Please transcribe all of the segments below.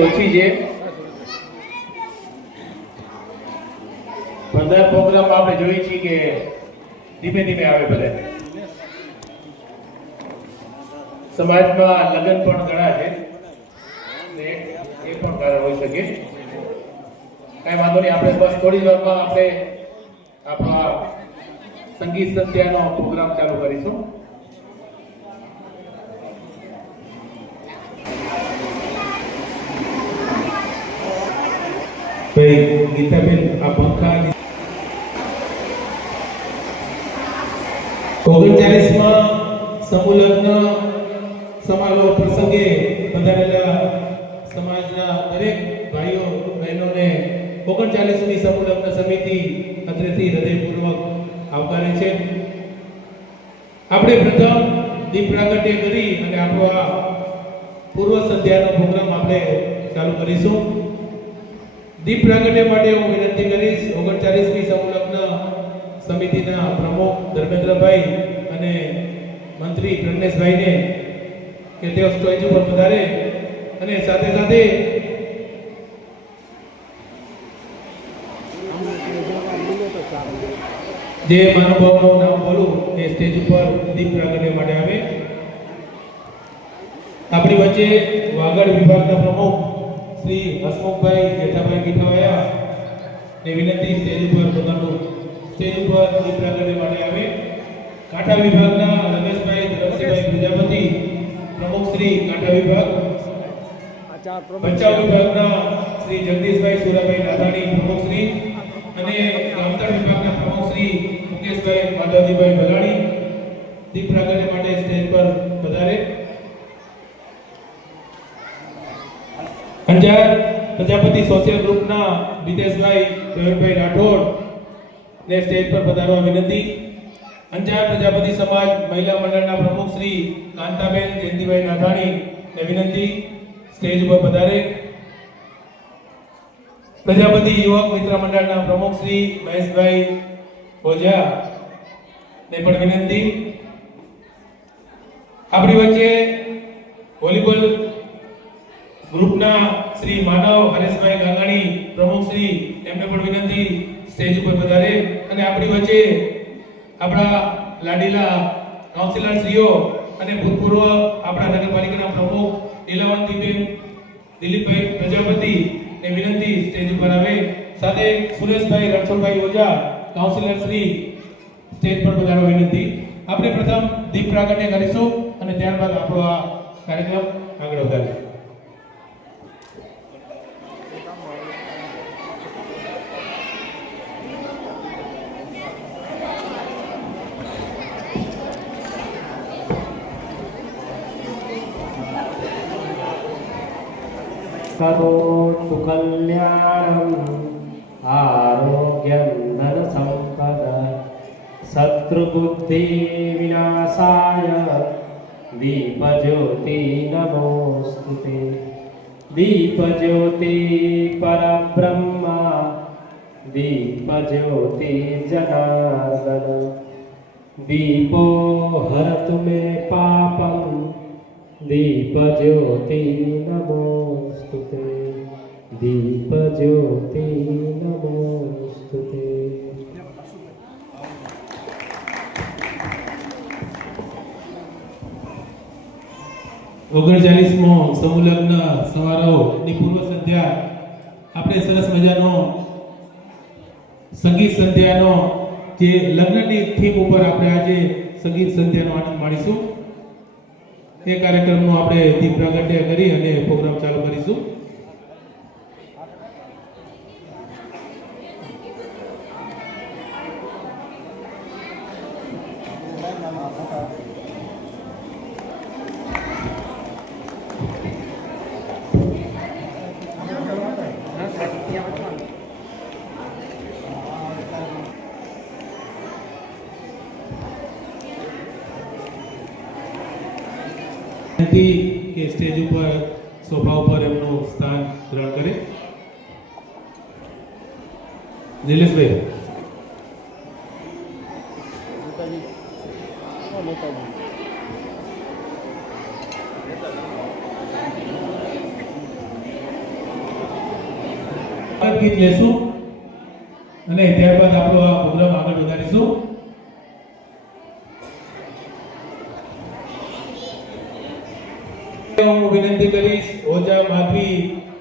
ઓછી છે 15 પ્રોગ્રામ આપણે જોઈએ છીએ કે ધીમે ધીમે આવે બધા સમાજમાં લગ્ન પણ ઘણા છે ને એ પણ કારણ હોઈ શકે કઈ વાંધો નહીં આપણે બસ થોડી વારમાં આપણે આપણા સંગીત સંધ્યાનો પ્રોગ્રામ ચાલુ કરીશું ભાઈ ગીતાબેન આ પંખા 39માં સમૂહ લગ્ન સમારોહ પ્રસંગે પધારેલા સમાજના દરેક ભાઈઓ બહેનોને 39મી સમૂહ લગ્ન સમિતિ અત્રેથી હૃદયપૂર્વક આવકારે છે આપણે પ્રથમ દીપ પ્રાગટ્ય કરી અને આપણો આ પૂર્વ સંધ્યાનો પ્રોગ્રામ આપણે ચાલુ કરીશું દીપ પ્રાગટ્ય માટે હું વિનંતી કરીશ 39મી સમૂહ લગ્ન સમિતિના પ્રમુખ ધર્મેન્દ્રભાઈ અને મંત્રી પ્રજ્ઞેશભાઈને કે તેઓ સ્ટેજ ઉપર પધારે અને સાથે સાથે જે મહાનુભાવોનું નામ બોલું એ સ્ટેજ ઉપર દીપ પ્રાગટ્ય માટે આવે આપણી વચ્ચે વાગડ વિભાગના પ્રમુખ શ્રી હસમુખભાઈ જેઠાભાઈ ગીઠાવાયા ને વિનંતી સ્ટેજ ઉપર પોતાનું સ્ટેજ ઉપર દીપ પ્રાગટ્ય માટે આવે કાંઠા વિભાગના રમેશભાઈ ધરમસિંહભાઈ પ્રજાપતિ પ્રમુખ શ્રી કાંઠા વિભાગ ભચાઉ વિભાગના શ્રી જગદીશભાઈ સુરાભાઈ નાથાણી પ્રમુખ શ્રી અને ગામતળ વિભાગના પ્રમુખ શ્રી મુકેશભાઈ માધવજીભાઈ ભલાણી દીપ પ્રાગટ્ય માટે સ્ટેજ પર પધારે અંજાર પ્રજાપતિ સોશિયલ ગ્રુપના વિદેશભાઈ દેવરભાઈ રાઠોડ ને સ્ટેજ પર પધારવા વિનંતી અંજાર પ્રજાપતિ સમાજ મહિલા મંડળના પ્રમુખ શ્રી કાંતાબેન જયંતિભાઈ નાથાણી ને વિનંતી સ્ટેજ પર પધારે પ્રજાપતિ યુવક મિત્ર મંડળના પ્રમુખ શ્રી મહેશભાઈ ઓઝા ને પણ વિનંતી આપણી વચ્ચે વોલીબોલ ગ્રુપના શ્રી માનવ હરેશભાઈ ગાંગાણી પ્રમુખ શ્રી એમને પણ વિનંતી સ્ટેજ ઉપર પધારે અને આપણી વચ્ચે આપણા લાડીલા કાઉન્સિલર શ્રીઓ અને ભૂતપૂર્વ આપણા નગરપાલિકાના પ્રમુખ લીલાવંતીબેન દિલીપભાઈ પ્રજાપતિ ને વિનંતી સ્ટેજ ઉપર આવે સાથે સુરેશભાઈ રણછોડભાઈ ઓઝા કાઉન્સિલર શ્રી સ્ટેજ પર પધારવા વિનંતી આપણે પ્રથમ દીપ પ્રાગટ્ય કરીશું અને ત્યારબાદ આપણો આ કાર્યક્રમ આગળ વધારીશું करोतु कल्याणम् आरोग्यं धनसम्पदा शत्रुबुद्धि विनाशाय दीपज्योति नमोस्तुते दीपज्योति परब्रह्मा दीपज्योति जनार्दन दीपो हरतु मे पापं दीपज्योति नमोस्तुते दीपज्योति नमोस्तुते 39મો સમૂહ લગ્ન સમારોહની પૂર્વ સંધ્યા આપણે સરસ મજાનો સંગીત સંધ્યાનો જે લગ્નની થીમ ઉપર આપણે આજે સંગીત સંધ્યાનો આનંદ માણીશું એ કાર્યક્રમનું આપણે દીપ પ્રાગટ્ય કરી અને પ્રોગ્રામ ચાલુ કરીશું કે સ્ટેજ ઉપર સોફા ઉપર એમનું સ્થાન ગ્રહણ કરે નિલેશભાઈ સ્વાગત ગીત લેશું અને ત્યારબાદ આપણો આ પ્રોગ્રામ આગળ વધારીશું. હું વિનંતી કરીશ ઓજા માધવી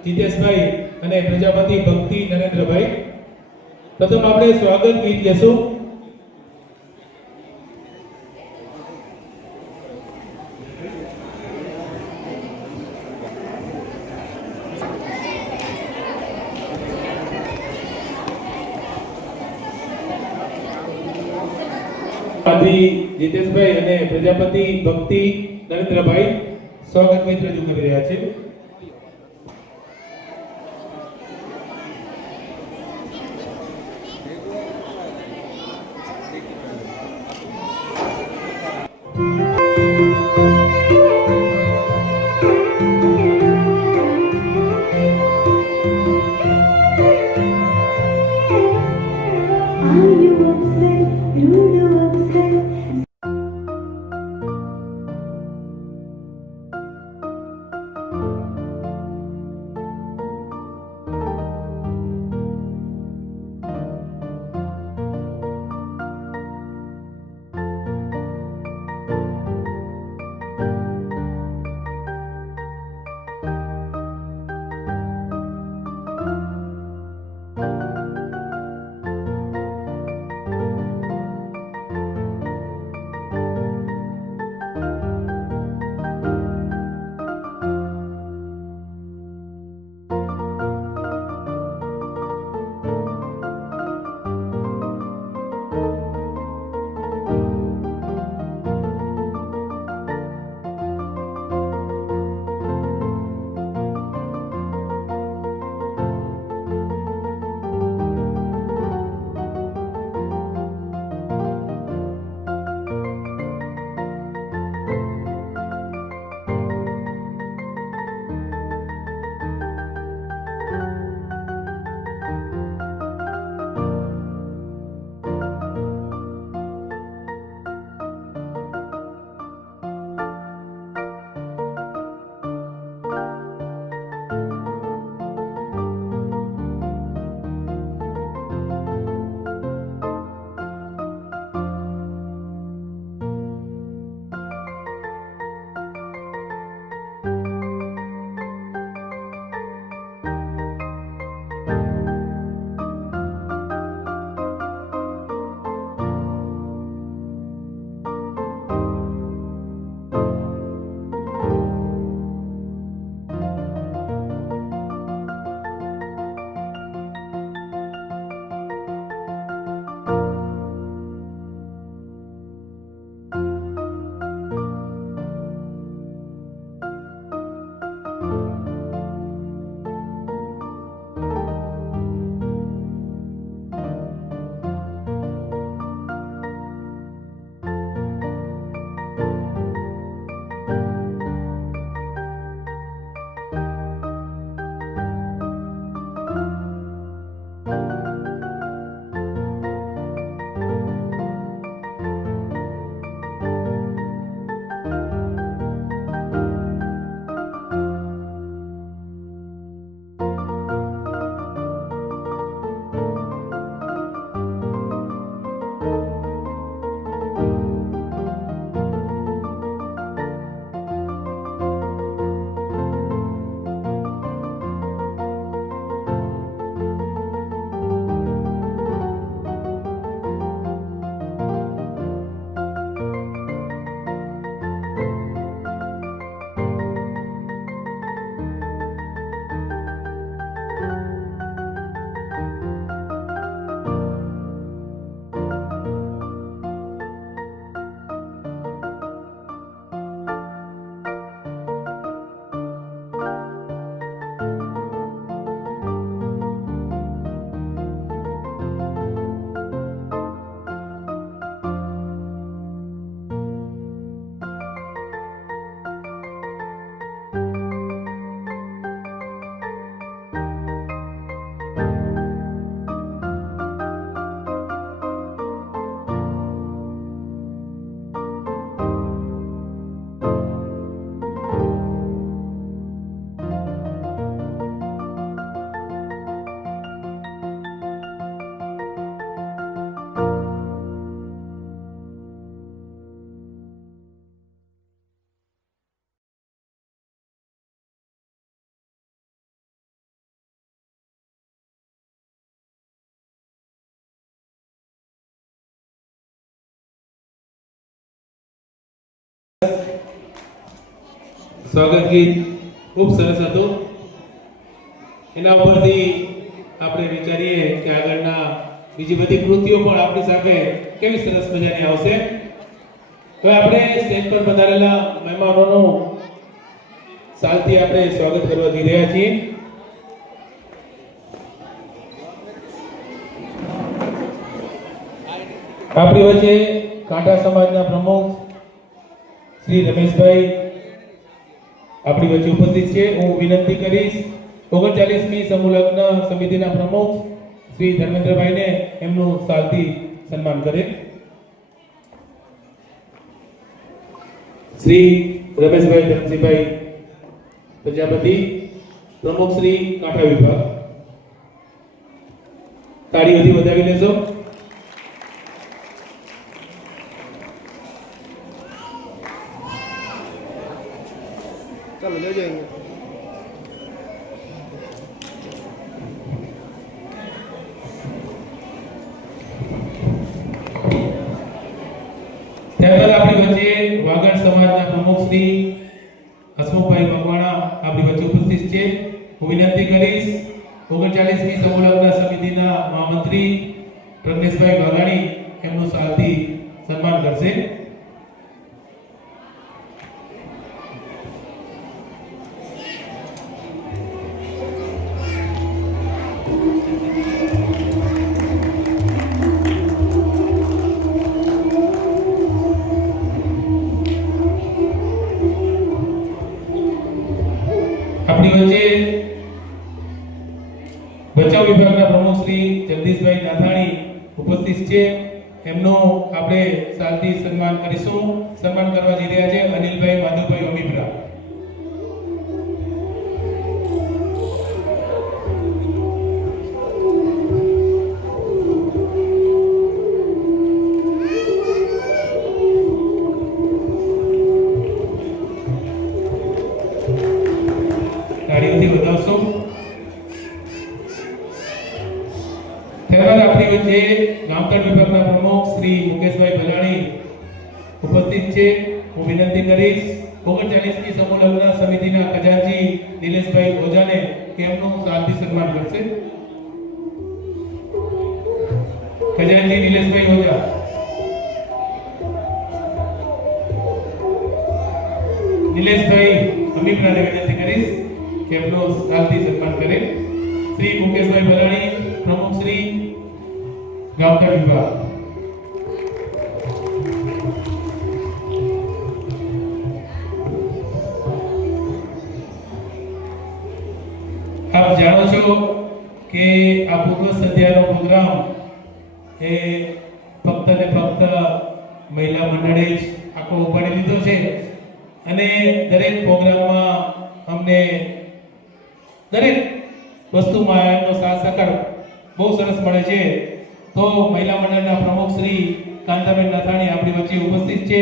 જીતેશભાઈ અને પ્રજાપતિ ભક્તિ નરેન્દ્રભાઈ. પ્રથમ આપણે સ્વાગત ગીત લેશું. માધવી જીતેશભાઈ અને પ્રજાપતિ ભક્તિ નરેન્દ્રભાઈ સ્વાગત ગીત રજૂ કરી રહ્યા છે. Are you upset? Do you upset? સ્વાગત ગીત ખૂબ સરસ હતું. એના ઉપરથી આપણે વિચારીએ કે આગળના બીજી બધી કૃતિઓ પણ આપણી સાથે કેવી સરસ મજાની આવશે. હવે આપણે સ્ટેજ પર પધારેલા મહેમાનોનું સાલથી આપણે સ્વાગત કરવા જઈ રહ્યા છીએ. આપણી વચ્ચે કાંઠા સમાજના પ્રમુખ શ્રી રમેશભાઈ આપણી વચ્ચે ઉપસ્થિત છે. હું વિનંતી કરીશ 39મી સમૂહ લગ્ન સમિતિના પ્રમુખ શ્રી ધર્મેન્દ્રભાઈને એમનું સાલથી સન્માન કરે. શ્રી રમેશભાઈ ધનસિંહભાઈ પ્રજાપતિ, પ્રમુખ શ્રી કાંઠા વિભાગ, તાળીઓથી વધાવી લેશો. चलो ले जाएंगे. ત્યારબાદ આપણી વચ્ચે વાગડ સમાજના પ્રમુખ શ્રી હસમુખભાઈ મકવાણા આપણી વચ્ચે ઉપસ્થિત છે. હું વિનંતી કરીશ 39મી સમૂહ લગ્ન સમિતિના મહામંત્રી પ્રજ્ઞેશભાઈ વાઘાણી એમનું સાલથી સન્માન કરશે. આપણી વચ્ચે બચાવ વિભાગના પ્રમુખ શ્રી જગદીશભાઈ નાથાણી ઉપસ્થિત છે. એમનું આપણે સાલથી સન્માન કરીશું. સન્માન કરવા જઈ રહ્યા છે અનિલભાઈ માધવભાઈ અમીપરા. તાળીઓથી વધાવશો. ત્યારબાદ આપણી વચ્ચે ગામતળ વિભાગના પ્રમુખ શ્રી મુકેશભાઈ ભલાણી ઉપસ્થિત છે. હું વિનંતી કરીશ 39મી સમૂહ લગ્ન સમિતિના ખજાનચી નિલેશભાઈ ઓઝાને એમનું સાલથી સન્માન કરશે. ખજાનચી નિલેશભાઈ ઓઝા. નિલેશભાઈ અમીપરાને વિનંતી કરીશ કે એમનું સાલથી સન્માન કરે. શ્રી મુકેશભાઈ ભલાણી, પ્રમુખ શ્રી ગામતળ વિભાગ. આપ જાણો છો કે આ પૂર્વ સંધ્યાનો પ્રોગ્રામ એ ફક્ત ને ફક્ત મહિલા મંડળે જ આખો ઉપાડી લીધો છે અને દરેક પ્રોગ્રામમાં અમને દરેક વસ્તુમાં એમનો સાથ સહકાર બહુ સરસ મળે છે. તો મહિલા મંડળના પ્રમુખ શ્રી કાંતાબેન નાથાણી આપણી વચ્ચે ઉપસ્થિત છે.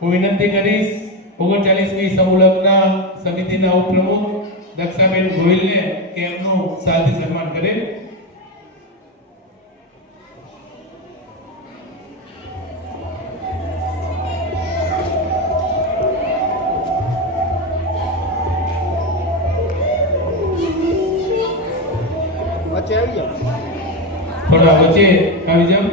હું વિનંતી કરીશ 39મી સમૂહ લગ્ન સમિતિના ઉપપ્રમુખ દક્ષાબેન ગોહિલને કે એમનું સાલથી સન્માન કરે. बच्चे आ गया. થોડા વચ્ચે આવી જાવ.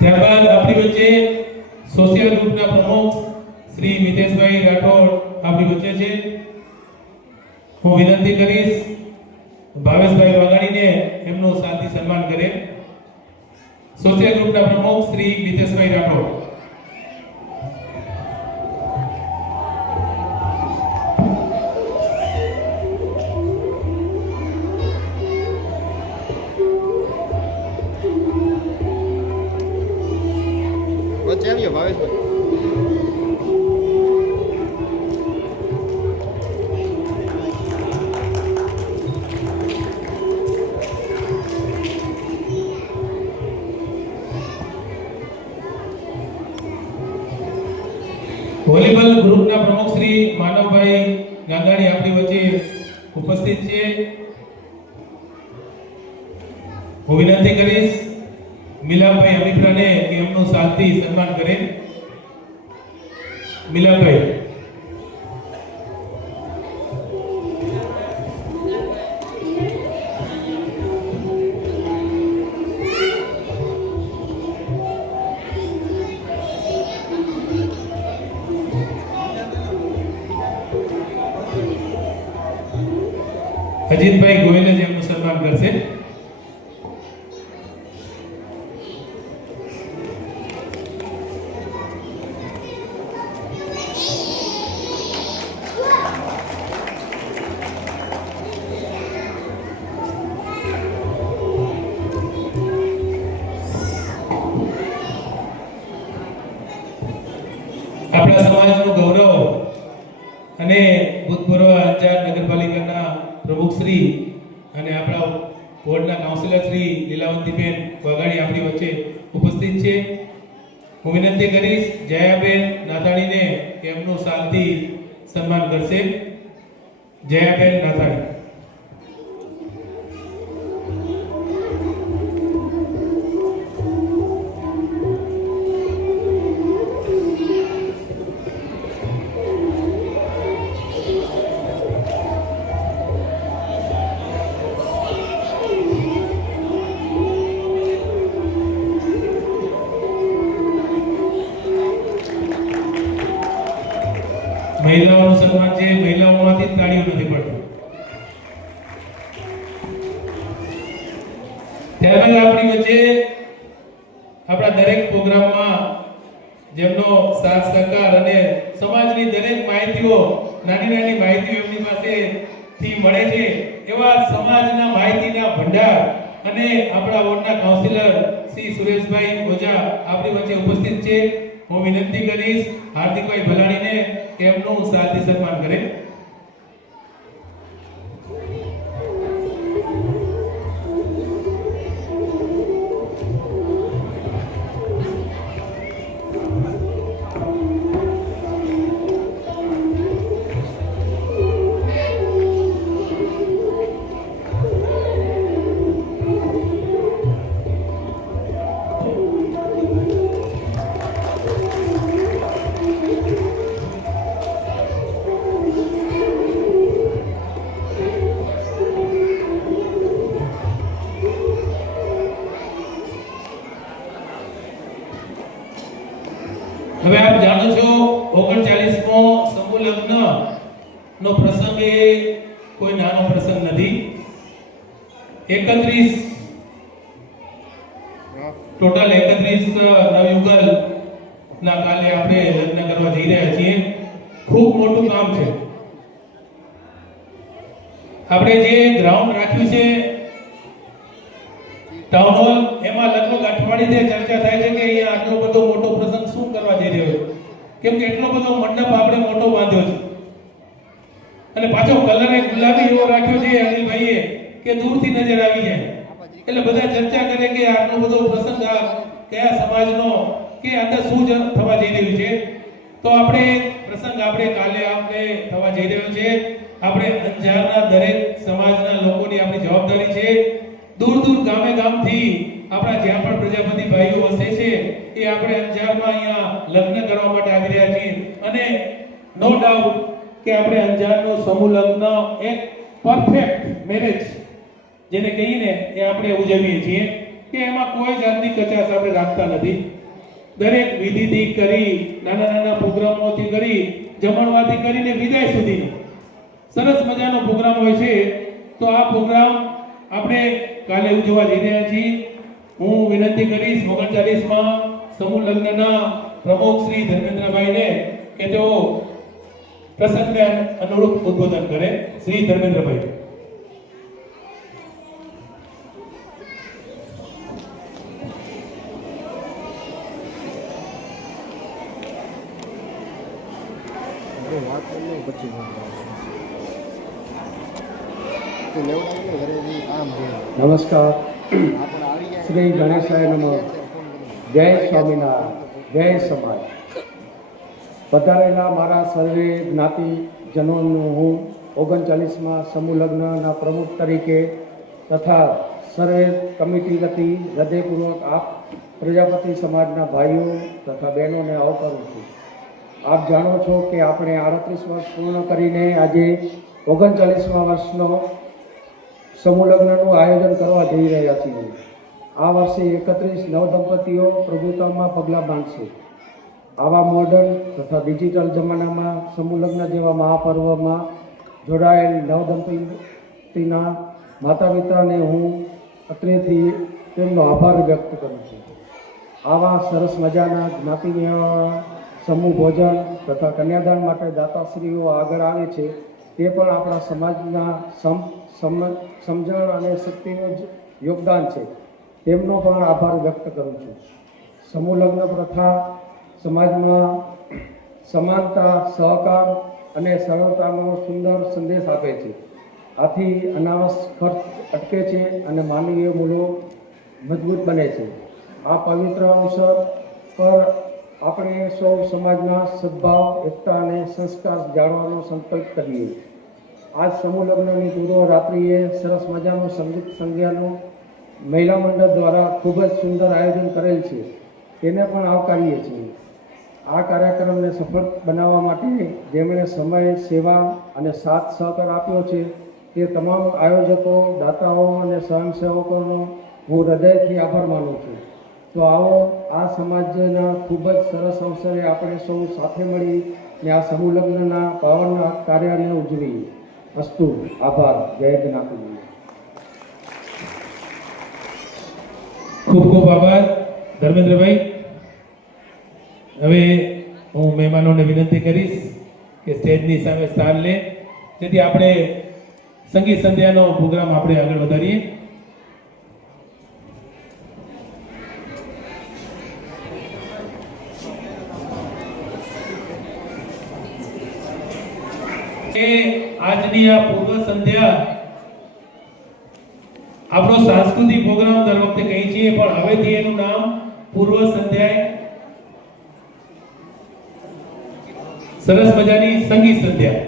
ત્યારબાદ આપણી વચ્ચે સોશિયલ ગ્રુપના પ્રમુખ શ્રી મિતેશભાઈ રાઠોડ આપણી વચ્ચે છે. હું વિનંતી કરીશ ભાવેશભાઈ વાઘાણીને એમનું સાલથી સન્માન કરે. સોશિયલ ગ્રુપના પ્રમુખ શ્રી મિતેશભાઈ રાઠોડ. बच्चे आ गया भावेश भाई. વોલીબોલ ગ્રુપના પ્રમુખ શ્રી માનવભાઈ ગાંગાણી આપણી વચ્ચે ઉપસ્થિત છે. હું વિનંતી કરીશ મિલાપભાઈ અમીપરાને કે એમનું શાંતિ સન્માન કરે. મિલાપભાઈ અજીતભાઈ ગોયલ જ એમનું સન્માન કરશે. આપણા સમાજનું ગૌરવ અને ભૂતપૂર્વ અંજાર નગરપાલિકાના પ્રમુખ શ્રી અને આપણા વોર્ડના કાઉન્સિલર શ્રી લીલાવંતીબેન વાઘાણી આપણી વચ્ચે ઉપસ્થિત છે. હું વિનંતી કરીશ જયાબેન નાથાણીને કે એમનું શાંતિ સન્માન કરશે. જયાબેન નાથાણી. મહિલાઓનું સન્માન છે. મહિલાઓમાંથી જ તાળીઓ નથી પડતી. ત્યારબાદ આપણી વચ્ચે આપણા દરેક પ્રોગ્રામમાં જેમનો સાથ સહકાર અને સમાજની દરેક માહિતીઓ નાની નાની માહિતીઓ એમની પાસેથી મળે છે એવા સમાજના માહિતીના ભંડાર અને આપણા વોર્ડના કાઉન્સિલર શ્રી સુરેશભાઈ ઓઝા આપણી વચ્ચે ઉપસ્થિત છે. હું વિનંતી કરીશ હાર્દિકભાઈ ભલાણીને કે એમનું શાંતિ સન્માન કરે. હવે આપ જાણો છો 39મો સમૂહ લગ્ન નો પ્રસંગ એ કોઈ નાનો પ્રસંગ નથી. 31 ટોટલ 31 નવયુગલ ના કાલે આપણે લગ્ન કરવા જઈ રહ્યા છીએ. ખૂબ મોટું કામ છે. આપણે જે ગ્રાઉન્ડ રાખ્યું છે ટાઉન હોલ, એમાં લગભગ અઠવાડિયે ચર્ચા થાય છે કે અહીંયા આટલો બધો મોટો પ્રસંગ શું કરવા જઈ રહ્યો છે, કેમ કે એટલો બધો મંડપ આપણે મોટો બાંધ્યો છે અને પાછો કલર એ ગુલાબી એવો રાખ્યો છે અનિલભાઈએ કે દૂરથી નજર આવી જાય. એટલે બધા ચર્ચા કરે કે આટલો બધો પ્રસંગ આ કયા સમાજનો કે અંદર શું થવા જઈ રહ્યું છે. તો આપણે પ્રસંગ આપણે કાલે આપણે થવા જઈ રહ્યો છે. આપણે અંજારના દરેક સમાજના લોકોની આપણી જવાબદારી છે. દૂર દૂર ગામે ગામથી આપણા જ્યાં પણ પ્રજાપતિ ભાઈઓ વસે છે એ આપણે અંજારમાં અહીંયા લગ્ન કરવા માટે આવી રહ્યા છીએ અને નો ડાઉટ કે આપણે અંજારનો સમૂહ લગ્ન એક પરફેક્ટ મેરેજ જેને કહીને એ આપણે ઉજવીએ છીએ કે એમાં કોઈ જાતની કચાશ આપણે રાખતા નથી. દરેક વિધિથી કરી નાના નાના પ્રોગ્રામોથી કરી જમણવારથી કરીને વિદાય સુધી સરસ મજાનો પ્રોગ્રામ હોય છે. તો આ પ્રોગ્રામ આપણે કાલે ઉજવવા જઈ રહ્યા છીએ. હું વિનંતી કરીશ 39માં સમૂહ લગ્નના પ્રમુખ શ્રી ધર્મેન્દ્રભાઈને કે તેઓ પ્રસંગને અનુરૂપ ઉદ્બોધન કરે. શ્રી ધર્મેન્દ્રભાઈ. વાત કરી પછી નમસ્કાર. શ્રી ગણેશાય નમઃ. જય સ્વામિનારાયણ. જય સમાજ. પધારેલા મારા સર્વે જ્ઞાતિ જનોનું હું 39માં સમૂહ લગ્નના પ્રમુખ તરીકે તથા સર્વે કમિટી વતી હૃદયપૂર્વક આપ પ્રજાપતિ સમાજના ભાઈઓ તથા બહેનોને આવકારું છું. આપ જાણો છો કે આપણે 38 વર્ષ પૂર્ણ કરીને આજે 39મા વર્ષનો સમૂહ લગ્નનું આયોજન કરવા જઈ રહ્યા છીએ. આ વર્ષે 31 નવદંપતીઓ પ્રભુતામાં પગલાં બાંધશે. આવા મોડર્ન તથા ડિજિટલ જમાનામાં સમૂહ લગ્ન જેવા મહાપર્વમાં જોડાયેલ નવદંપતીના માતા પિતાને હું અત્રેથી તેમનો આભાર વ્યક્ત કરું છું. આવા સરસ મજાના જ્ઞાતિ મેળાવાળા સમૂહ ભોજન તથા કન્યાદાન માટે દાતાશ્રીઓ આગળ આવે છે. તે પણ આપણા સમાજના સમજણ અને શક્તિનું જ યોગદાન છે. તેમનો પણ આભાર વ્યક્ત કરું છું. સમૂહ લગ્ન પ્રથા સમાજમાં સમાનતા, સહકાર અને સરળતાનો સુંદર સંદેશ આપે છે. આથી અનાવશ્યક ખર્ચ અટકે છે અને માનવીય મૂલ્યો મજબૂત બને છે. આ પવિત્ર અવસર પર આપણે સૌ સમાજના સદભાવ, એકતા અને સંસ્કાર જાળવવાનો સંકલ્પ કરીએ. આજ સમૂહ લગ્નની પૂર્વ રાત્રિએ સરસ મજાનું સંગીત સંધ્યાનું મહિલા મંડળ દ્વારા ખૂબ જ સુંદર આયોજન કરેલ છે. તેને પણ આવકારીએ છીએ. આ કાર્યક્રમને સફળ બનાવવા માટે જેમણે સમય, સેવા અને સાથ સહકાર આપ્યો છે તે તમામ આયોજકો, દાતાઓ અને સ્વયંસેવકોનો હું હૃદયથી આભાર માનું છું. તો આવો આ સમાજના ખૂબ જ સરસ અવસરે આપણે સૌ સાથે મળીને આ સમૂહ લગ્નના પાવન કાર્યને ઉજવીએ. અસ્તુ. આભાર. જય જ્ઞાતિ. ખૂબ ખૂબ આભાર ધર્મેન્દ્રભાઈ. હવે હું મહેમાનોને વિનંતી કરીશ કે સ્ટેજની સામે સ્થાન લે, જેથી આપણે સંગીત સંધ્યાનો પ્રોગ્રામ આપણે આગળ વધારીએ. આજની આ પૂર્વ સંધ્યા આપણો સાંસ્કૃતિક પ્રોગ્રામ દર વખતે કહી છીએ, પણ હવેથી એનું નામ પૂર્વ સંધ્યા, સરસ મજાની સંગીત સંધ્યા.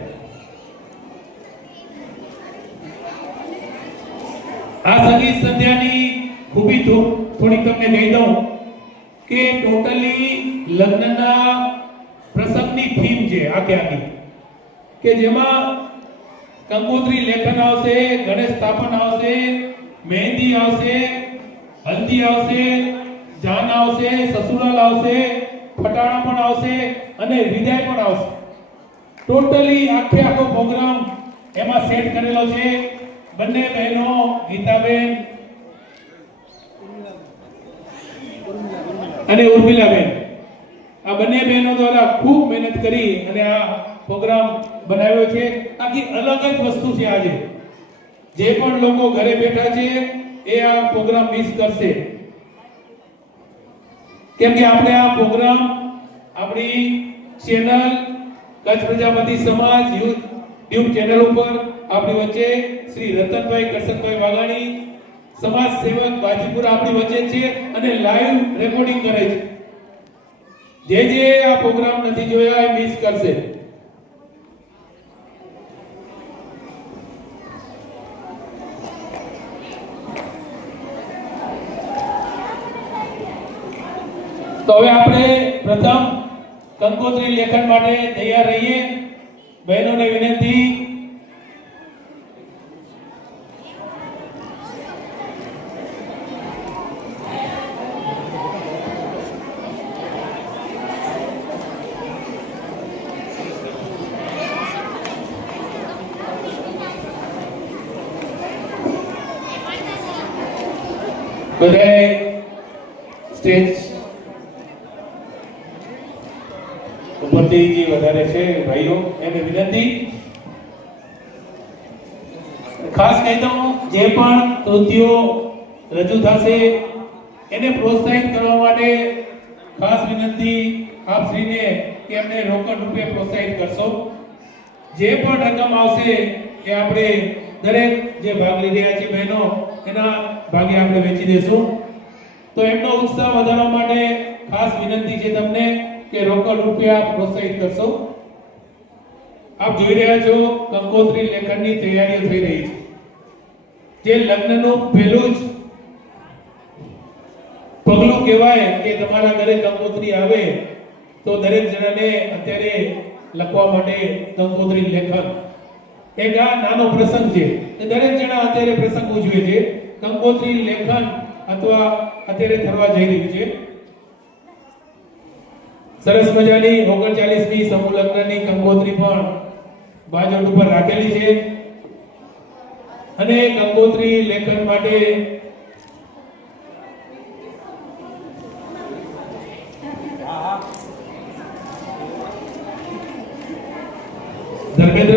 આ સંગીત સંધ્યાની ખૂબી થોડીક તમને કહી દઉં કે ટોટલી લગ્નના પ્રસંગની થીમ છે આખી, કે જેમાં કંકોત્રી લેખન આવશે, ગણેશ સ્થાપન આવશે, મહેંદી આવશે, હલ્દી આવશે, જાન આવશે, સસુરાલ આવશે, ફટાણા પણ આવશે અને વિદાય પણ આવશે. ટોટલી આખો પ્રોગ્રામ એમાં સેટ કરેલો છે. બંને બહેનો ગીતાબેન અને ઉર્મિલાબેન, આ બંને બહેનો દ્વારા ખૂબ મહેનત કરી અને આ પ્રોગ્રામ બનાવ્યો છે. આખી અલગ જ વસ્તુ છે. આજે જે પણ લોકો ઘરે બેઠા છે એ આ પ્રોગ્રામ મિસ કરશે, કેમ કે આપણે આ પ્રોગ્રામ આપણી ચેનલ કચ્છ પ્રજાપતિ સમાજ યુટ્યુબ ચેનલ ઉપર આપણી વચ્ચે શ્રી રતનભાઈ કરશનભાઈ વાઘાણી સમાજ સેવક ગાજીપુર આપણી વચ્ચે છે અને લાઈવ રેકોર્ડિંગ કરે છે. જે આ પ્રોગ્રામ નથી જોયા એ મિસ કરશે. તો હવે આપણે પ્રથમ કંકોત્રી લેખન માટે તૈયાર રહીએ. બહેનોને વિનંતી, બધાએ સ્ટેજ ઉપરથી જે વધારે છે ભાઈઓ એને વિનંતી, ખાસ કહી દઉં જે પણ કૃતિઓ રજૂ થશે એને પ્રોત્સાહિત કરવા માટે ખાસ વિનંતી આપશ્રીને કે અમને રોકડ રૂપે પ્રોત્સાહિત કરશો. જે પણ રકમ આવશે એ આપણે દરેક જે ભાગ લઈ રહ્યા છે બહેનો એના ભાગે આપણે વેચી દેશું. તો એમનો ઉત્સાહ વધારવા માટે ખાસ વિનંતી છે તમને કે રોકડ રૂપિયા પ્રોત્સાહિત કરશો. આપ જોઈ રહ્યા છો કંકોત્રી લેખનની તૈયારીઓ થઈ રહી છે. જે લગ્નનું પહેલું જ પગલું કહેવાય કે તમારા ઘરે કંકોત્રી આવે તો દરેક જણાને અત્યારે લખવા માટે કંકોત્રી લેખન એક આ નાનો પ્રસંગ છે. દરેક જણા અત્યારે પ્રસંગ ઉજવે છે. કંકોત્રી લેખન અથવા અત્યારે થવા જઈ રહ્યું છે. સરસ મજાની 39મી સમૂહ લગ્નની કંકોત્રી પણ બાજોટ ઉપર રાખેલી છે અને કંકોત્રી લેખન માટે ધર્મેન્દ્ર